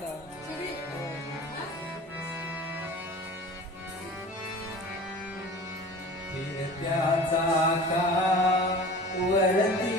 Madam त्याचा का वरती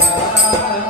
Yeah.